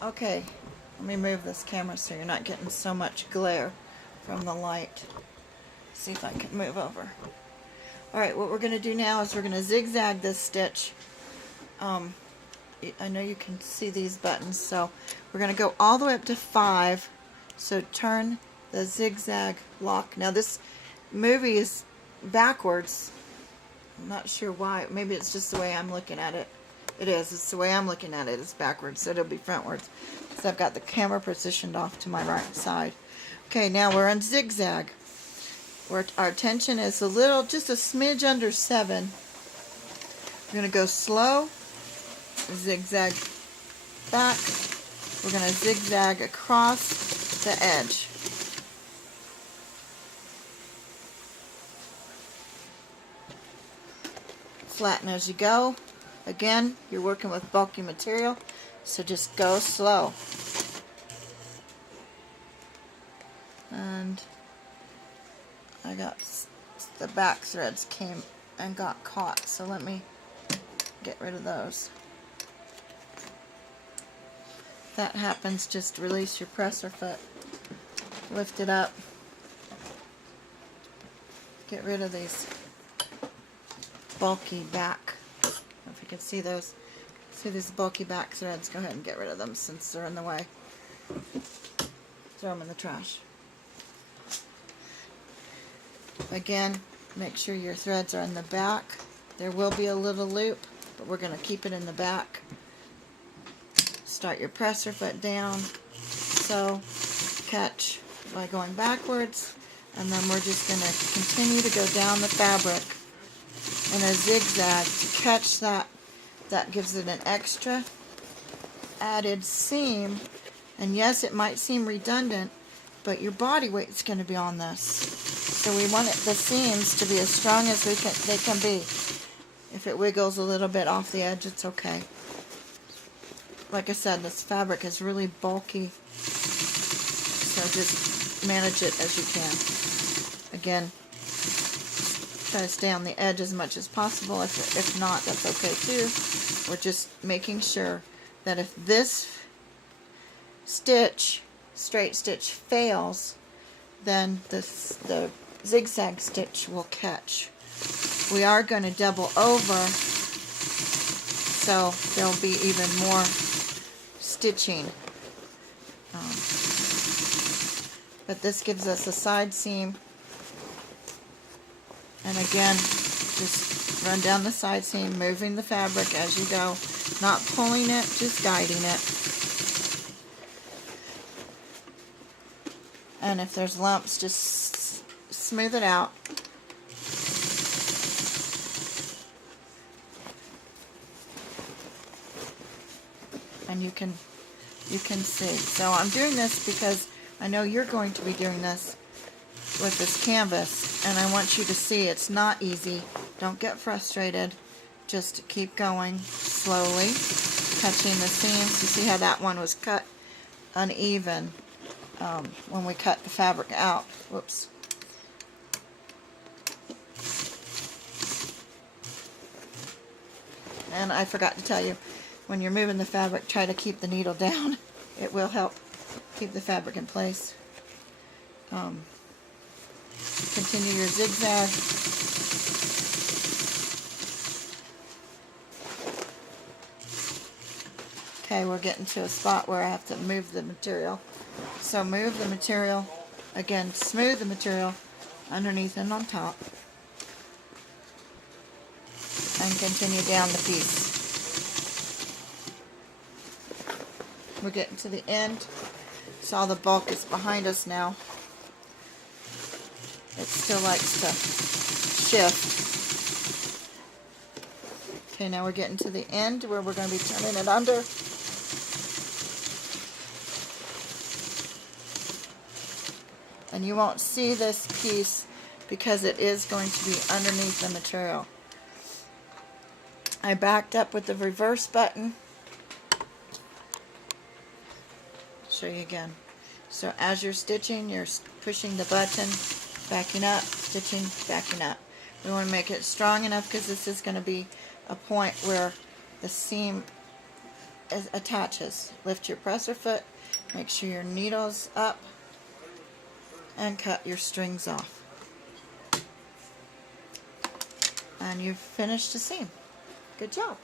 Okay, let me move this camera so you're not getting so much glare from the light. See if I can move over. Alright, what we're going to do now is we're going to zigzag this stitch. I know you can see these buttons, so we're going to go all the way up to 5. So turn the zigzag lock. Now this movie is backwards. I'm not sure why. Maybe it's just the way I'm looking at it. It is. It's the way I'm looking at it. It's backwards, so it'll be frontwards. So I've got the camera positioned off to my right side. Okay, now we're on zigzag. Our tension is just a smidge under 7. We're going to go slow, zigzag back. We're going to zigzag across the edge. Flatten as you go. Again, you're working with bulky material, so just go slow. And I got the back threads came and got caught, so let me get rid of those. If that happens, just release your presser foot, lift it up, get rid of these bulky back. If you can see those, see these bulky back threads, go ahead and get rid of them since they're in the way. Throw them in the trash. Again, make sure your threads are in the back. There will be a little loop, but we're going to keep it in the back. Start your presser foot down. So catch by going backwards, and then we're just going to continue to go down the fabric in a zigzag to catch that. That gives it an extra added seam. And yes, it might seem redundant, but your body weight is going to be on this. So we want the seams to be as strong as they can be. If it wiggles a little bit off the edge, it's okay. Like I said, this fabric is really bulky, so just manage it as you can. Again, try to stay on the edge as much as possible. If not, that's okay too. We're just making sure that if this stitch, straight stitch, fails, then the zigzag stitch will catch. We are going to double over, so there'll be even more stitching. But this gives us a side seam. And again, just run down the side seam, moving the fabric as you go. Not pulling it, just guiding it. And if there's lumps, just smooth it out. And you can see. So I'm doing this because I know you're going to be doing this with this canvas, and I want you to see it's not easy. Don't get frustrated. Just keep going slowly, touching the seams. You see how that one was cut uneven when we cut the fabric out. Whoops. And I forgot to tell you, when you're moving the fabric, try to keep the needle down. It will help keep the fabric in place. Continue your zigzag. Okay, we're getting to a spot where I have to move the material. So move the material. Again, smooth the material underneath and on top. And continue down the piece. We're getting to the end. So all the bulk is behind us now. It still likes to shift. Okay, now we're getting to the end where we're going to be turning it under. And you won't see this piece because it is going to be underneath the material. I backed up with the reverse button. Show you again. So as you're stitching, you're pushing the button, backing up, stitching, backing up. We want to make it strong enough because this is going to be a point where the seam attaches. Lift your presser foot, make sure your needle's up, and cut your strings off. And you've finished the seam. Good job.